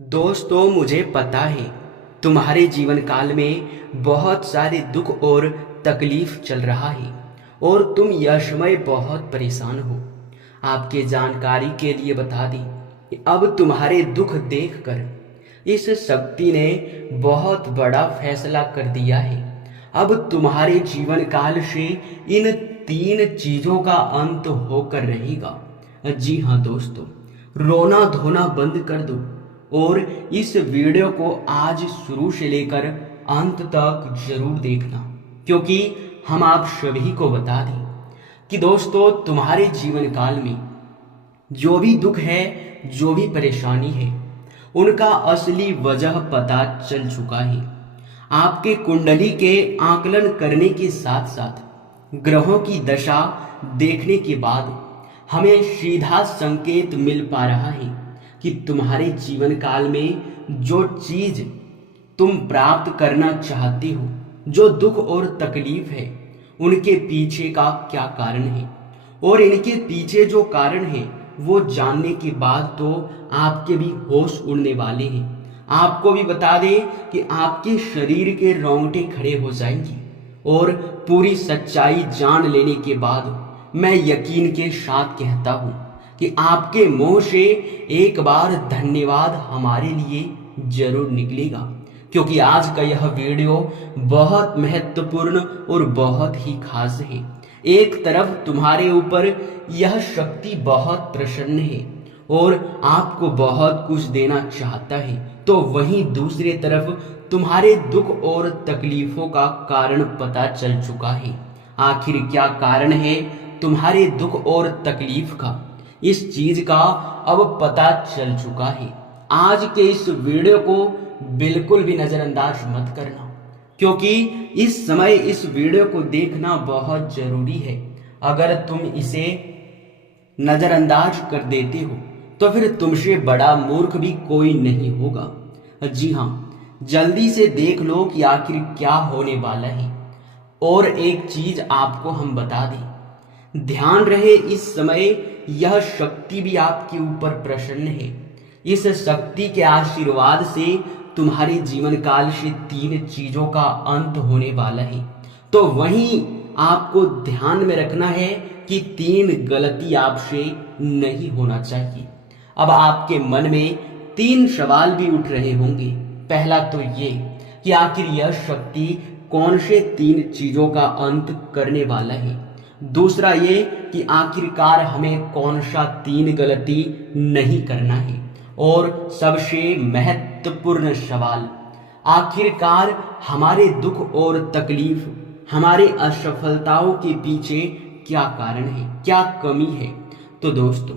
दोस्तों, मुझे पता है तुम्हारे जीवन काल में बहुत सारे दुख और तकलीफ चल रहा है और तुम यह समय बहुत परेशान हो। आपके जानकारी के लिए बता दें कि अब तुम्हारे दुख देखकर इस शक्ति ने बहुत बड़ा फैसला कर दिया है। अब तुम्हारे जीवन काल से इन तीन चीजों का अंत होकर रहेगा। जी हाँ दोस्तों, रोना धोना बंद कर दो और इस वीडियो को आज शुरू से लेकर अंत तक जरूर देखना, क्योंकि हम आप सभी को बता दें कि दोस्तों, तुम्हारे जीवन काल में जो भी दुख है, जो भी परेशानी है, उनका असली वजह पता चल चुका है। आपके कुंडली के आकलन करने के साथ साथ ग्रहों की दशा देखने के बाद हमें सीधा संकेत मिल पा रहा है कि तुम्हारे जीवन काल में जो चीज तुम प्राप्त करना चाहते हो, जो दुख और तकलीफ है, उनके पीछे का क्या कारण है। और इनके पीछे जो कारण है वो जानने के बाद तो आपके भी होश उड़ने वाले हैं। आपको भी बता दें कि आपके शरीर के रोंगटे खड़े हो जाएंगे और पूरी सच्चाई जान लेने के बाद मैं यकीन के साथ कहता हूं कि आपके मुंह से एक बार धन्यवाद हमारे लिए जरूर निकलेगा, क्योंकि आज का यह वीडियो बहुत महत्वपूर्ण और बहुत ही खास है। एक तरफ तुम्हारे ऊपर यह शक्ति बहुत प्रसन्न है और आपको बहुत कुछ देना चाहता है, तो वहीं दूसरी तरफ तुम्हारे दुख और तकलीफों का कारण पता चल चुका है। आखिर क्या कारण है तुम्हारे दुख और तकलीफ का, इस चीज का अब पता चल चुका है। आज के इस वीडियो को बिल्कुल भी नजरअंदाज मत करना, क्योंकि इस समय इस वीडियो को देखना बहुत जरूरी है। अगर तुम इसे नजरअंदाज कर देते हो तो फिर तुमसे बड़ा मूर्ख भी कोई नहीं होगा। जी हाँ, जल्दी से देख लो कि आखिर क्या होने वाला है। और एक चीज आपको हम बता दें, ध्यान रहे इस समय यह शक्ति भी आपके ऊपर प्रसन्न है। इस शक्ति के आशीर्वाद से तुम्हारे जीवन काल से तीन चीजों का अंत होने वाला है। तो वहीं आपको ध्यान में रखना है कि तीन गलती आपसे नहीं होना चाहिए। अब आपके मन में तीन सवाल भी उठ रहे होंगे। पहला तो ये कि आखिर यह शक्ति कौन से तीन चीजों का अंत करने वाला है। दूसरा ये कि आखिरकार हमें कौन सा तीन गलती नहीं करना है। और सबसे महत्वपूर्ण सवाल, आखिरकार हमारे दुख और तकलीफ, हमारे असफलताओं के पीछे क्या कारण है, क्या कमी है। तो दोस्तों,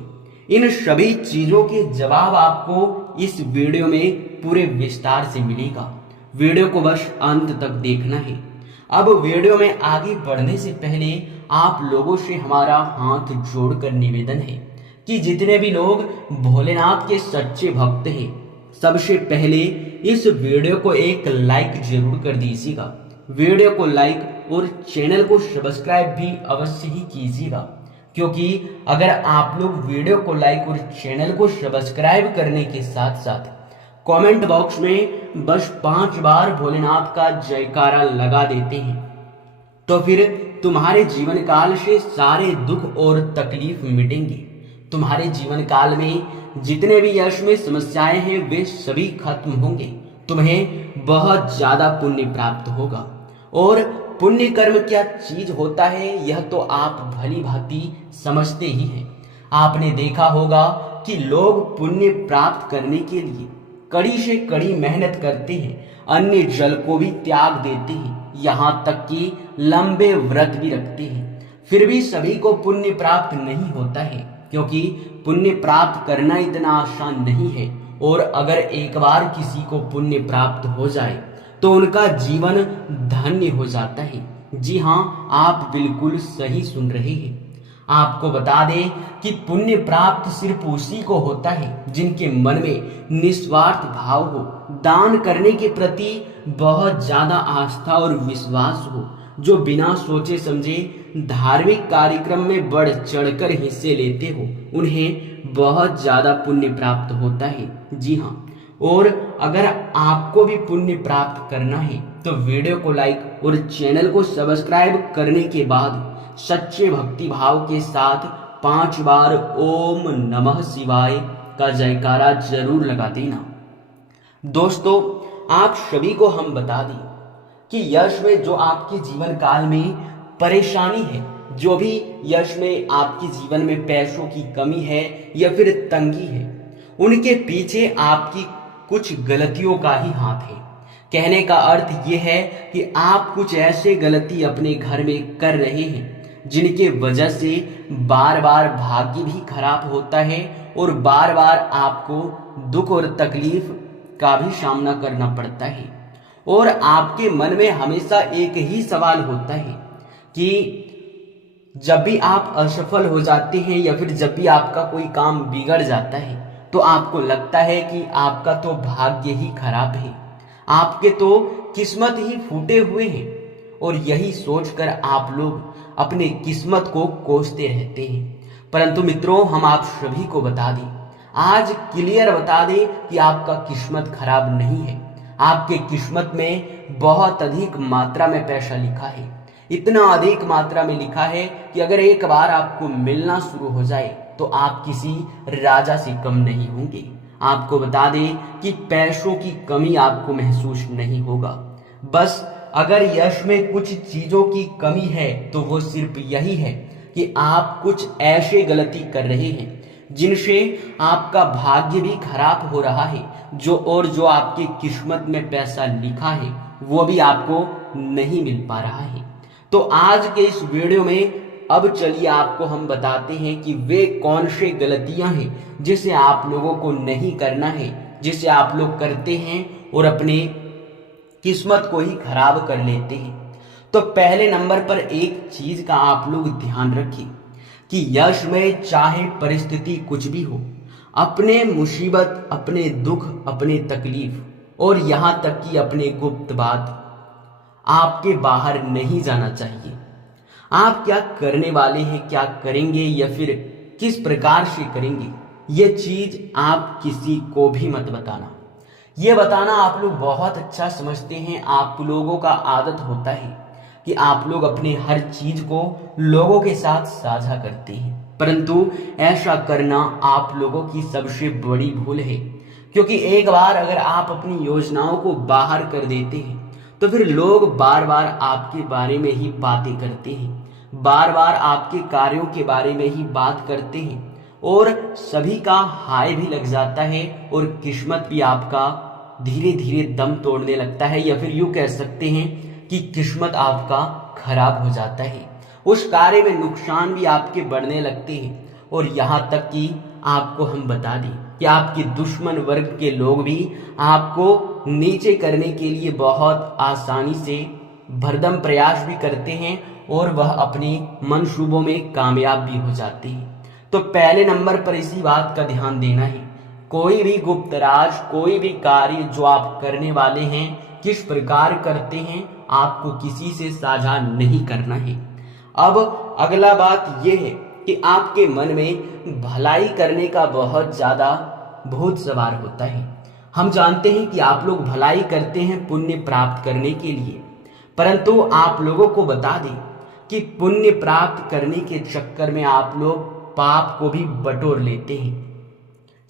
इन सभी चीजों के जवाब आपको इस वीडियो में पूरे विस्तार से मिलेगा। वीडियो को बस अंत तक देखना है। अब वीडियो में आगे बढ़ने से पहले आप लोगों से हमारा हाथ जोड़कर निवेदन है कि जितने भी लोग भोलेनाथ के सच्चे भक्त हैं, सबसे पहले इस वीडियो को एक लाइक जरूर कर दीजिएगा। वीडियो को लाइक और चैनल को सब्सक्राइब भी अवश्य ही कीजिएगा, क्योंकि अगर आप लोग वीडियो को लाइक और चैनल को सब्सक्राइब करने के साथ साथ कमेंट बॉक्स में बस 5 बार भोलेनाथ का जयकारा लगा देते हैं, तो फिर तुम्हारे जीवन काल से सारे दुख और तकलीफ मिटेंगे। तुम्हारे जीवन काल में जितने भी यश में समस्याएं हैं वे सभी खत्म होंगे। तुम्हें बहुत ज्यादा पुण्य प्राप्त होगा। और पुण्य कर्म क्या चीज होता है यह तो आप भली भांति समझते ही हैं। आपने देखा होगा कि लोग पुण्य प्राप्त करने के लिए कड़ी से कड़ी मेहनत करते हैं, अन्य जल को भी त्याग देते हैं, यहाँ तक कि लंबे व्रत भी रखते हैं, फिर भी सभी को पुण्य प्राप्त नहीं होता है, क्योंकि पुण्य प्राप्त करना इतना आसान नहीं है। और अगर एक बार किसी को पुण्य प्राप्त हो जाए तो उनका जीवन धन्य हो जाता है। जी हाँ, आप बिल्कुल सही सुन रहे हैं। आपको बता दें कि पुण्य प्राप्त सिर्फ उसी को होता है जिनके मन में निस्वार्थ भाव हो, दान करने के प्रति बहुत ज्यादा आस्था और विश्वास हो, जो बिना सोचे समझे धार्मिक कार्यक्रम में बढ़ चढ़कर हिस्से लेते हो, उन्हें बहुत ज्यादा पुण्य प्राप्त होता है। जी हाँ, और अगर आपको भी पुण्य प्राप्त करना है तो वीडियो को लाइक और चैनल को सब्सक्राइब करने के बाद सच्चे भक्ति भाव के साथ 5 बार ओम नमः शिवाय का जयकारा जरूर लगा देना। दोस्तों, आप सभी को हम बता दें कि यश में जो आपके जीवन काल में परेशानी है, जो भी यश में आपके जीवन में पैसों की कमी है या फिर तंगी है, उनके पीछे आपकी कुछ गलतियों का ही हाथ है। कहने का अर्थ यह है कि आप कुछ ऐसे गलती अपने घर में कर रहे हैं जिनके वजह से बार बार भाग्य भी खराब होता है और बार बार आपको दुख और तकलीफ का भी सामना करना पड़ता है। और आपके मन में हमेशा एक ही सवाल होता है कि जब भी आप असफल हो जाते हैं या फिर जब भी आपका कोई काम बिगड़ जाता है तो आपको लगता है कि आपका तो भाग्य ही खराब है, आपके तो किस्मत ही फूटे हुए हैं। और यही सोचकर आप लोग अपने किस्मत को कोसते रहते हैं। परंतु मित्रों, हम आप सभी को बता दें, आज क्लियर बता दें कि आपका किस्मत खराब नहीं है। आपके किस्मत में बहुत अधिक मात्रा में पैसा लिखा है, इतना अधिक मात्रा में लिखा है कि अगर एक बार आपको मिलना शुरू हो जाए तो आप किसी राजा से कम नहीं होंगे। आपको बता दें कि पैसों की कमी आपको महसूस नहीं होगा। बस अगर यश में कुछ चीजों की कमी है तो वो सिर्फ यही है कि आप कुछ ऐसे गलती कर रहे हैं जिनसे आपका भाग्य भी खराब हो रहा है, जो आपकी किस्मत में पैसा लिखा है वो भी आपको नहीं मिल पा रहा है। तो आज के इस वीडियो में अब चलिए आपको हम बताते हैं कि वे कौन सी गलतियां हैं जिसे आप लोगों को नहीं करना है, जिसे आप लोग करते हैं और अपने किस्मत को ही खराब कर लेते हैं। तो पहले नंबर पर एक चीज का आप लोग ध्यान रखें कि यश में चाहे परिस्थिति कुछ भी हो, अपने मुसीबत, अपने दुख, अपने तकलीफ और यहां तक कि अपने गुप्त बात आपके बाहर नहीं जाना चाहिए। आप क्या करने वाले हैं, क्या करेंगे या फिर किस प्रकार से करेंगे, ये चीज आप किसी को भी मत बताना। ये बताना आप लोग बहुत अच्छा समझते हैं। आप लोगों का आदत होता है कि आप लोग अपने हर चीज को लोगों के साथ साझा करते हैं, परंतु ऐसा करना आप लोगों की सबसे बड़ी भूल है। क्योंकि एक बार अगर आप अपनी योजनाओं को बाहर कर देते हैं तो फिर लोग बार बार आपके बारे में ही बातें करते हैं, बार बार आपके कार्यों के बारे में ही बात करते हैं और सभी का हाय भी लग जाता है और किस्मत भी आपका धीरे धीरे दम तोड़ने लगता है, या फिर यूं कह सकते हैं कि किस्मत आपका खराब हो जाता है। उस कार्य में नुकसान भी आपके बढ़ने लगते हैं और यहाँ तक कि आपको हम बता दें कि आपके दुश्मन वर्ग के लोग भी आपको नीचे करने के लिए बहुत आसानी से भरदम प्रयास भी करते हैं और वह अपने मंसूबों में कामयाब भी हो जाते हैं। तो पहले नंबर पर इसी बात का ध्यान देना है, कोई भी गुप्त राज, कोई भी कार्य जो आप करने वाले हैं, किस प्रकार करते हैं, आपको किसी से साझा नहीं करना है। अब अगला बात यह है कि आपके मन में भलाई करने का बहुत ज्यादा भूत सवार होता है। हम जानते हैं कि आप लोग भलाई करते हैं पुण्य प्राप्त करने के लिए, परंतु आप लोगों को बता दें कि पुण्य प्राप्त करने के चक्कर में आप लोग पाप को भी बटोर लेते हैं।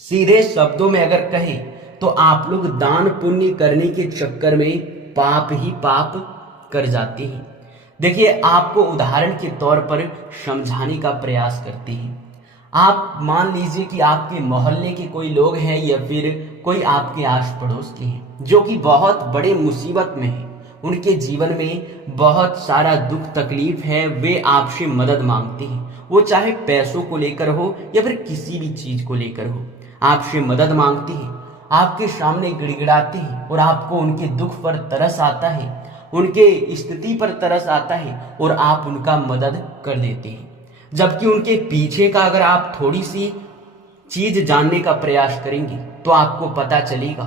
सीधे शब्दों में अगर कहें तो आप लोग दान पुण्य करने के चक्कर में पाप ही पाप कर जाते हैं। देखिए, आपको उदाहरण के तौर पर समझाने का प्रयास करते हैं। आप मान लीजिए कि आपके मोहल्ले के कोई लोग हैं या फिर कोई आपके आस पड़ोस के हैं जो कि बहुत बड़े मुसीबत में हैं, उनके जीवन में बहुत सारा दुख तकलीफ है, वे आपसे मदद मांगते हैं। वो चाहे पैसों को लेकर हो या फिर किसी भी चीज को लेकर हो, आपसे मदद मांगते हैं, आपके सामने गिड़गिड़ाते हैं और आपको उनके दुख पर तरस आता है, उनके स्थिति पर तरस आता है और आप उनका मदद कर देते हैं। जबकि उनके पीछे का अगर आप थोड़ी सी चीज जानने का प्रयास करेंगे तो आपको पता चलेगा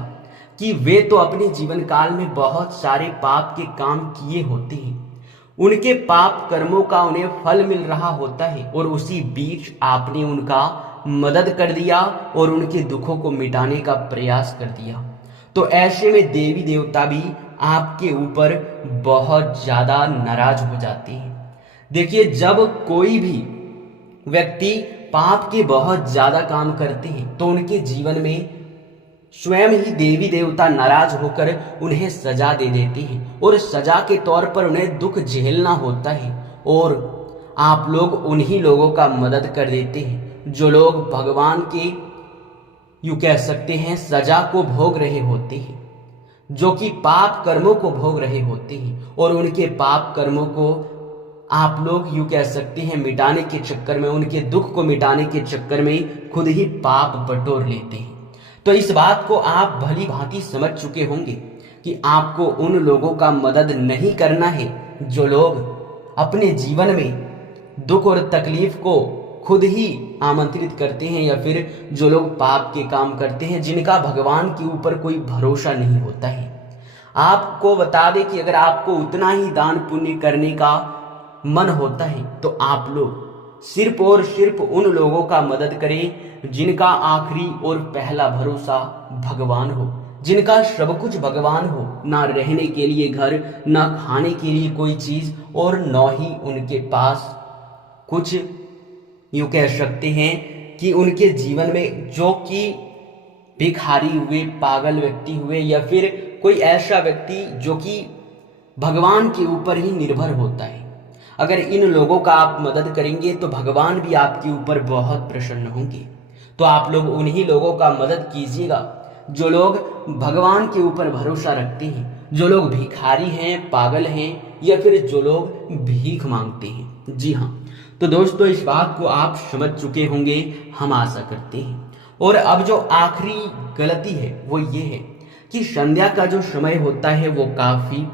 कि वे तो अपने जीवन काल में बहुत सारे पाप के काम किए होते हैं, उनके पाप कर्मों का उन्हें फल मिल रहा होता है और उसी बीच आपने उनका मदद कर दिया और उनके दुखों को मिटाने का प्रयास कर दिया। तो ऐसे में देवी देवता भी आपके ऊपर बहुत ज्यादा नाराज हो जाते हैं। देखिए, जब कोई भी व्यक्ति पाप के बहुत ज्यादा काम करते हैं तो उनके जीवन में स्वयं ही देवी देवता नाराज होकर उन्हें सजा दे देते हैं और सजा के तौर पर उन्हें दुख झेलना होता है। और आप लोग उन्हीं लोगों का मदद कर देते हैं जो लोग भगवान के यूं कह सकते हैं सजा को भोग रहे होते हैं, जो कि पाप कर्मों को भोग रहे होते हैं। और उनके पाप कर्मों को आप लोग यूं कह सकते हैं मिटाने के चक्कर में, उनके दुख को मिटाने के चक्कर में खुद ही पाप बटोर लेते हैं। तो इस बात को आप भली भांति समझ चुके होंगे कि आपको उन लोगों का मदद नहीं करना है जो लोग अपने जीवन में दुख और तकलीफ को खुद ही आमंत्रित करते हैं, या फिर जो लोग पाप के काम करते हैं जिनका भगवान के ऊपर कोई भरोसा नहीं होता है। आपको बता दें कि अगर आपको उतना ही दान पुण्य करने का मन होता है तो आप लोग सिर्फ और सिर्फ उन लोगों का मदद करें जिनका आखिरी और पहला भरोसा भगवान हो, जिनका सब कुछ भगवान हो, ना रहने के लिए घर, ना खाने के लिए कोई चीज, और न ही उनके पास कुछ यूं कह सकते हैं कि उनके जीवन में जो कि भिखारी हुए, पागल व्यक्ति हुए, या फिर कोई ऐसा व्यक्ति जो कि भगवान के ऊपर ही निर्भर होता है। अगर इन लोगों का आप मदद करेंगे तो भगवान भी आपके ऊपर बहुत प्रसन्न होंगे। तो आप लोग उन्हीं लोगों का मदद कीजिएगा जो लोग भगवान के ऊपर भरोसा रखते हैं, जो लोग भिखारी हैं, पागल हैं, या फिर जो लोग भीख मांगते हैं। जी हाँ, तो दोस्तों इस बात को आप समझ चुके होंगे, हम आशा करते हैं। और अब जो आखिरी गलती है वो ये है कि संध्या का जो समय होता है वो काफी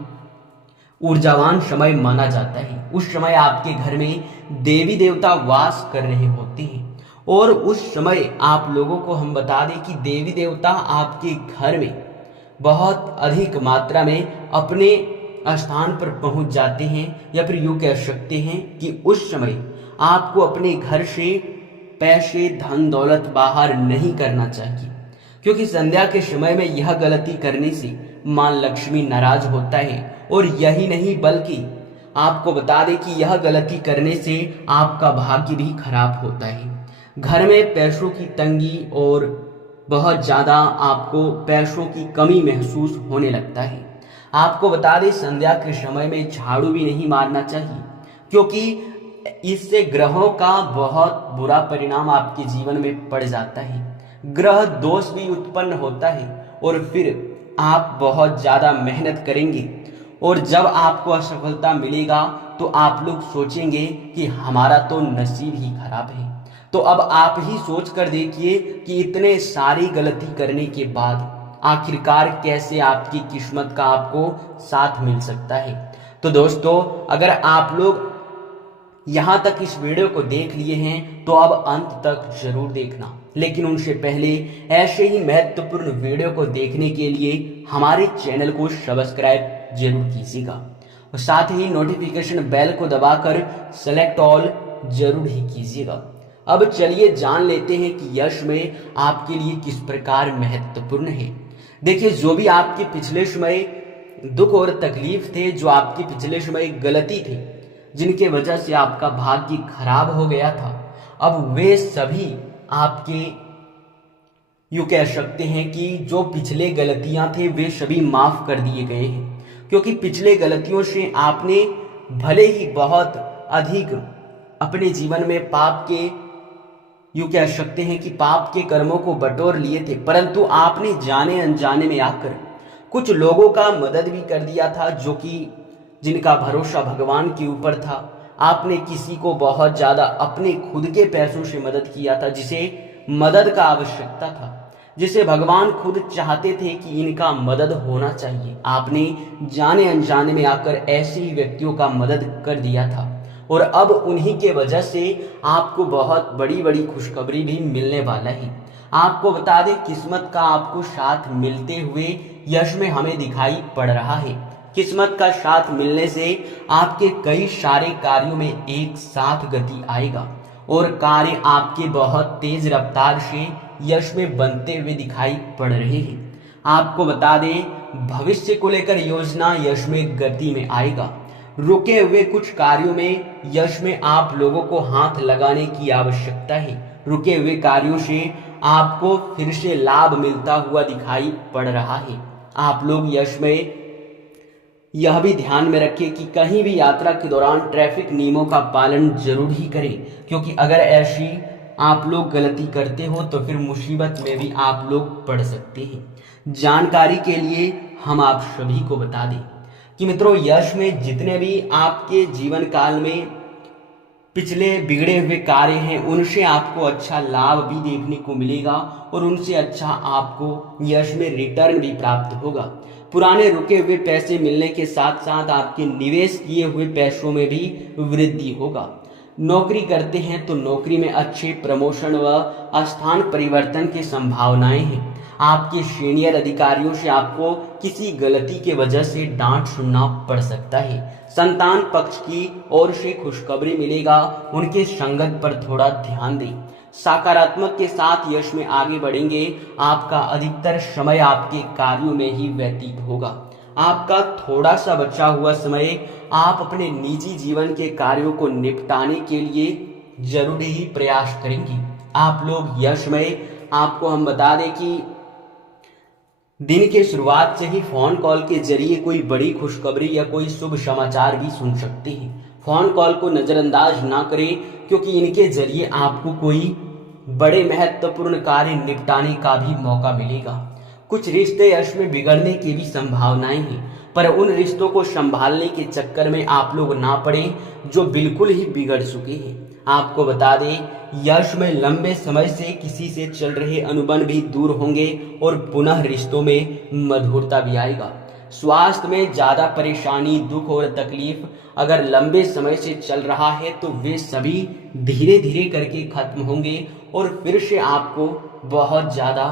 ऊर्जावान समय माना जाता है। उस समय आपके घर में देवी देवता वास कर रहे होते हैं, और उस समय आप लोगों को हम बता दें कि देवी देवता आपके घर में बहुत अधिक मात्रा में अपने स्थान पर पहुंच जाते हैं, या फिर यूं कह सकते हैं कि उस समय आपको अपने घर से पैसे, धन दौलत बाहर नहीं करना चाहिए, क्योंकि संध्या के समय में यह गलती करने से मां लक्ष्मी नाराज होता है। और यही नहीं बल्कि आपको बता दें कि यह गलती करने से आपका भाग्य भी खराब होता है। घर में पैसों की तंगी और बहुत ज्यादा आपको पैसों की कमी महसूस होने लगता है। आपको बता दें संध्या के समय में झाड़ू भी नहीं मारना चाहिए, क्योंकि इससे ग्रहों का बहुत बुरा परिणाम आपके जीवन में पड़ जाता है। ग्रह दोष भी उत्पन्न होता है, और फिर आप बहुत ज्यादा मेहनत करेंगे, और जब आपको असफलता मिलेगा तो आप लोग सोचेंगे कि हमारा तो नसीब ही खराब है। तो अब आप ही सोच कर देखिए कि इतने सारी गलती करने के बाद आखिरकार कैसे आपकी किस्मत का आपको साथ मिल सकता है। तो दोस्तों, अगर आप लोग यहाँ तक इस वीडियो को देख लिए हैं तो अब अंत तक जरूर देखना, लेकिन उनसे पहले ऐसे ही महत्वपूर्ण वीडियो को देखने के लिए हमारे चैनल को सब्सक्राइब जरूर कीजिएगा, और साथ ही नोटिफिकेशन बेल को दबाकर सेलेक्ट ऑल जरूर ही कीजिएगा। अब चलिए जान लेते हैं कि यश में आपके लिए किस प्रकार महत्वपूर्ण है। देखिए, जो भी आपके पिछले समय दुख और तकलीफ थे, जो आपके पिछले समय गलती थी, जिनके वजह से आपका भाग्य खराब हो गया था, अब वे सभी आपके यूं कह सकते हैं कि जो पिछले गलतियां थे वे सभी माफ कर दिए गए हैं। क्योंकि पिछले गलतियों से आपने भले ही बहुत अधिक अपने जीवन में पाप के यूं कह सकते हैं कि पाप के कर्मों को बटोर लिए थे, परंतु आपने जाने अनजाने में आकर कुछ लोगों का मदद भी कर दिया था, जो कि जिनका भरोसा भगवान के ऊपर था। आपने किसी को बहुत ज्यादा अपने खुद के पैसों से मदद किया था, जिसे मदद का आवश्यकता था, जिसे भगवान खुद चाहते थे कि इनका मदद होना चाहिए। आपने जाने अनजाने में आकर ऐसे ही व्यक्तियों का मदद कर दिया था, और अब उन्हीं के वजह से आपको बहुत बड़ी बड़ी खुशखबरी भी मिलने वाला है। आपको बता दें, किस्मत का आपको साथ मिलते हुए यश में हमें दिखाई पड़ रहा है। किस्मत का साथ मिलने से आपके कई सारे कार्यों में एक साथ गति आएगा, और कार्य आपके बहुत तेज रफ्तार से यश में बनते हुए दिखाई पड़ रहे हैं। आपको बता दें, भविष्य को लेकर योजना यश में गति में आएगा। रुके हुए कुछ कार्यों में यश में आप लोगों को हाथ लगाने की आवश्यकता है। रुके हुए कार्यों से आपको फिर से लाभ मिलता हुआ दिखाई पड़ रहा है। आप लोग यश में यह भी ध्यान में रखें कि कहीं भी यात्रा के दौरान ट्रैफिक नियमों का पालन जरूर ही करें, क्योंकि अगर ऐसी आप लोग गलती करते हो तो फिर मुसीबत में भी आप लोग पड़ सकते हैं। जानकारी के लिए हम आप सभी को बता दें कि मित्रों, यश में जितने भी आपके जीवन काल में पिछले बिगड़े हुए कार्य हैं, उनसे आपको अच्छा लाभ भी देखने को मिलेगा और उनसे अच्छा आपको यश में रिटर्न भी प्राप्त होगा। पुराने रुके हुए पैसे मिलने के साथ साथ आपके निवेश किए हुए पैसों में भी वृद्धि होगा। नौकरी करते हैं तो नौकरी में अच्छे प्रमोशन व स्थान परिवर्तन की संभावनाएं हैं। आपके सीनियर अधिकारियों से आपको किसी गलती के वजह से डांट सुनना पड़ सकता है। संतान पक्ष की ओर से खुशखबरी मिलेगा, उनके संगत पर थोड़ा ध्यान दें। सकारात्मक के साथ यश में आगे बढ़ेंगे। आपका अधिकतर समय आपके कार्यों में ही व्यतीत होगा। आपका थोड़ा सा बचा हुआ समय आप अपने निजी जीवन के कार्यों को निपटाने के लिए जरूर ही प्रयास करेंगे। आप लोग यश में, आपको हम बता दें कि दिन के शुरुआत से ही फोन कॉल के जरिए कोई बड़ी खुशखबरी या कोई शुभ समाचार भी सुन सकते हैं। फोन कॉल को नजरअंदाज ना करें, क्योंकि इनके जरिए आपको कोई बड़े महत्वपूर्ण कार्य निपटाने का भी मौका मिलेगा। कुछ रिश्ते यश में बिगड़ने की भी संभावनाएं हैं, पर उन रिश्तों को संभालने के चक्कर में आप लोग ना पड़े जो बिल्कुल ही बिगड़ चुके हैं। आपको बता दें, यश में लंबे समय से किसी से चल रहे अनुबंध भी दूर होंगे और पुनः रिश्तों में मधुरता भी आएगा। स्वास्थ्य में ज्यादा परेशानी, दुख और तकलीफ अगर लंबे समय से चल रहा है तो वे सभी धीरे धीरे करके खत्म होंगे और फिर से आपको बहुत ज्यादा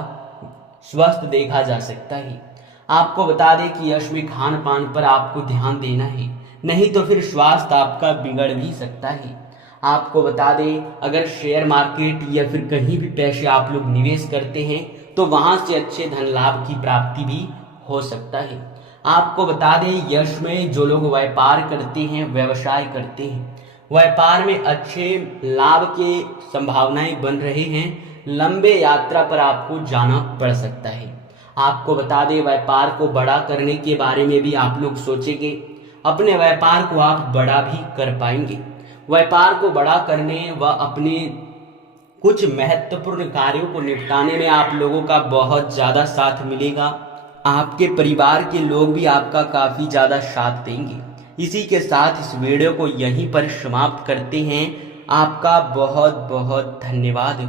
स्वस्थ देखा जा सकता है। आपको बता दें कि यश में खान पान पर आपको ध्यान देना है, नहीं तो फिर स्वास्थ्य आपका बिगड़ भी सकता है। आपको बता दें, अगर शेयर मार्केट या फिर कहीं भी पैसे आप लोग निवेश करते हैं तो वहां से अच्छे धन लाभ की प्राप्ति भी हो सकता है। आपको बता दें, यश में जो लोग व्यापार करते हैं, व्यवसाय करते हैं, व्यापार में अच्छे लाभ के संभावनाएं बन रहे हैं। लंबे यात्रा पर आपको जाना पड़ सकता है। आपको बता दें, व्यापार को बड़ा करने के बारे में भी आप लोग सोचेंगे। अपने व्यापार को आप बड़ा भी कर पाएंगे। व्यापार को बड़ा करने व अपने कुछ महत्वपूर्ण कार्यों को निपटाने में आप लोगों का बहुत ज्यादा साथ मिलेगा। आपके परिवार के लोग भी आपका काफी ज्यादा साथ देंगे। इसी के साथ इस वीडियो को यहीं पर समाप्त करते हैं। आपका बहुत बहुत धन्यवाद।